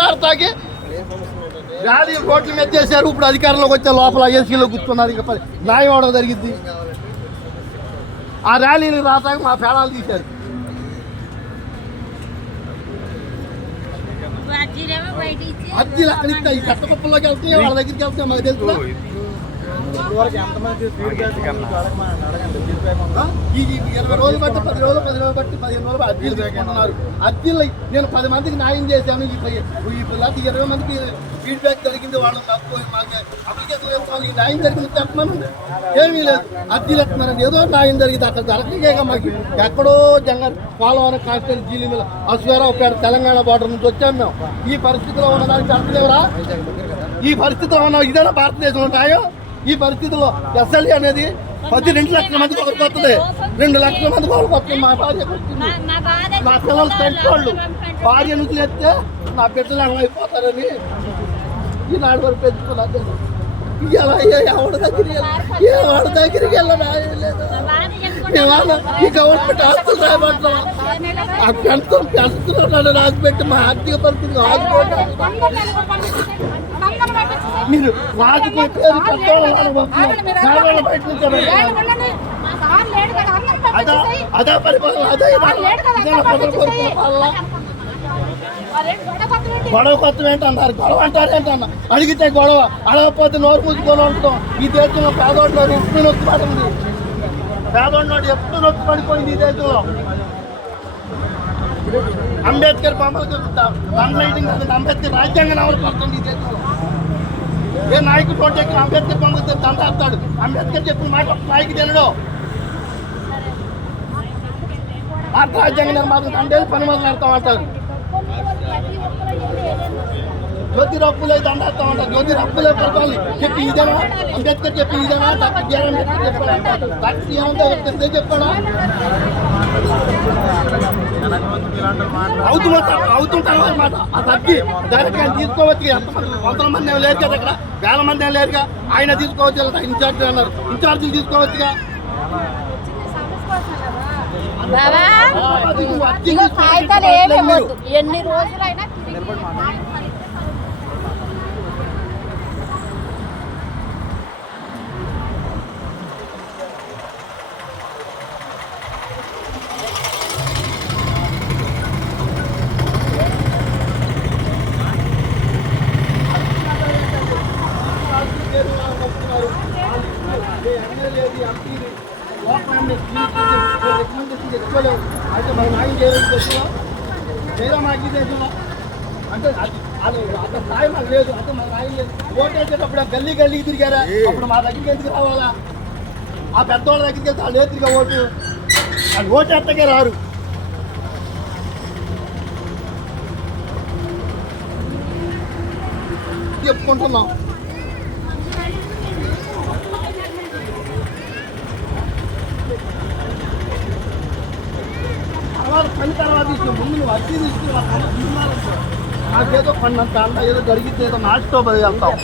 తాగి ర్యాలీ రోడ్ల మీద చేశారు. ఇప్పుడు అధికారంలోకి వచ్చే లోపల ఏసీలో కూర్చున్నారు. ఇంకా న్యాయం అవడం జరిగింది. ఆ ర్యాలీలు రాతాక మా పేడాలు తీశారు. అర్జీలు అక్కడ ఇస్తాయి. ఈ కట్టపప్పుల్లోకి వెళ్తాయి, వాళ్ళ దగ్గరికి వెళ్తాయి. మాకు తెలుసు ఈ 20 రోజులు బట్టి 10 రోజులు 10 రోజులు బట్టి 15 రోజులు అర్జీలు తీసుకుంటున్నారు. అర్జీలు నేను 10 మందికి న్యాయం చేశాను. ఈ 20 మందికి ఫీడ్బ్యాక్ జరిగింది. వాళ్ళు మాకు అప్లికేషన్ వేసుకోవాలి. న్యాయం జరిగింది చెప్పమను. ఏమీ లేదు, అర్జీలు ఎత్తున్నారండి. ఏదో న్యాయం జరిగింది. అక్కడ జరగలేక మాకు ఎక్కడో పోలవరం కాన్స్టిట్యూన్సీ జీలి మీద అశ్వారావుపేట తెలంగాణ బార్డర్ నుంచి వచ్చాము మేము. ఈ పరిస్థితిలో ఉన్నదానికి జరగలేవరా? ఈ పరిస్థితిలో ఉన్న ఇదేనా భారతదేశంలో న్యాయం? ఈ పరిస్థితుల్లో ఎస్ఎల్ఏ అనేది 2 లక్షల మందికి ఒకరికి వస్తుంది, 2 లక్షల మందికి ఒకరికి వస్తుంది. మా భార్యకు వచ్చింది. నా పిల్లలు పెట్టుకోళ్ళు భార్య నుంచి ఎత్తే నా బిడ్డలు అయిపోతారని ఈనాడు వరకు పెంచుకున్నారు. ఇలా ఎవరి దగ్గరికి వెళ్ళలేదు. ఈ గవర్నమెంట్ ఆస్తులు రాయబడ్డాం. ఆ పెంచుతున్నాడు రాసిపెట్టి మా ఆర్థిక పరిస్థితి మీరు రాజకీయ పేరు పెద్దవాళ్ళు బయట నుంచి అదే పరిపాలన, అదే గొడవ కొత్త ఏంటన్నారు. గొడవ అంటారు ఏంటన్నా? అడిగితే గొడవ, అడగకపోతే నోరు మూసుకొని ఉంటాం. ఈ దేశంలో పేదోడు ఎప్పుడు నొక్కి పడింది. పేదోడు ఎప్పుడు నొక్కి పడిపోయింది ఈ దేశంలో. అంబేద్కర్ బొమ్మలకు అంబేద్కర్ రాజ్యాంగం అమలు పడుతుంది ఈ దేశంలో. ఏ నాయకుడు తోటి అంబేద్కర్ బొమ్మకు దండాస్తాడు. అంబేద్కర్ చెప్పిన మాట నాయకు తెలియడు. భారత రాజ్యాంగ నిర్మాణం అంటే పని మొదలు పెడతామంటారు. జ్యోతి రప్పులే దండాస్తా ఉంటారు. జ్యోతి రప్పులే పడతాలి చెప్పి ఇదేనా? అంబేద్కర్ చెప్పి ఇదేనా? డాక్టర్ బిఆర్ అంబేద్కర్ చెప్పాడా? డాక్టర్ బిఆర్ చెప్పాడా? అవుతుంటారన్నమాట. ఆ తగ్గి డైరెక్ట్ ఆయన తీసుకోవచ్చు. ఎంతమంది 100 మంది ఏమి లేరు కదా, ఇక్కడ 1000 మంది ఏమి లేరుగా. ఆయన తీసుకోవచ్చు. ఇన్ఛార్జ్ అన్నారు, ఇన్ఛార్జీలు తీసుకోవచ్చుగా. ఎన్ని రోజులైనా అయితే మరి న్యాయం చేయడం మాకు దేశంలో అంటే అంత స్థాయి మాకు లేదు. అంటే మన న్యాయం లేదు. ఓటు వేసేటప్పుడు గల్లీ గల్లీకి తిరిగారా? అప్పుడు మా దగ్గరికి ఎందుకు రావాలా? ఆ పెద్దవాళ్ళ దగ్గరికి వెళ్తే వాళ్ళు తిరిగా ఓటు వాళ్ళు ఓటు ఎత్తకే రారు. చెప్పుకుంటున్నాం. పని తర్వాత ఇచ్చిన ముందు నువ్వు అద్దీ తీసుకుని నాకేదో పన్నంత అంతా ఏదో జరిగితే ఏదో నాటుతో బదిలి వెళ్తావు.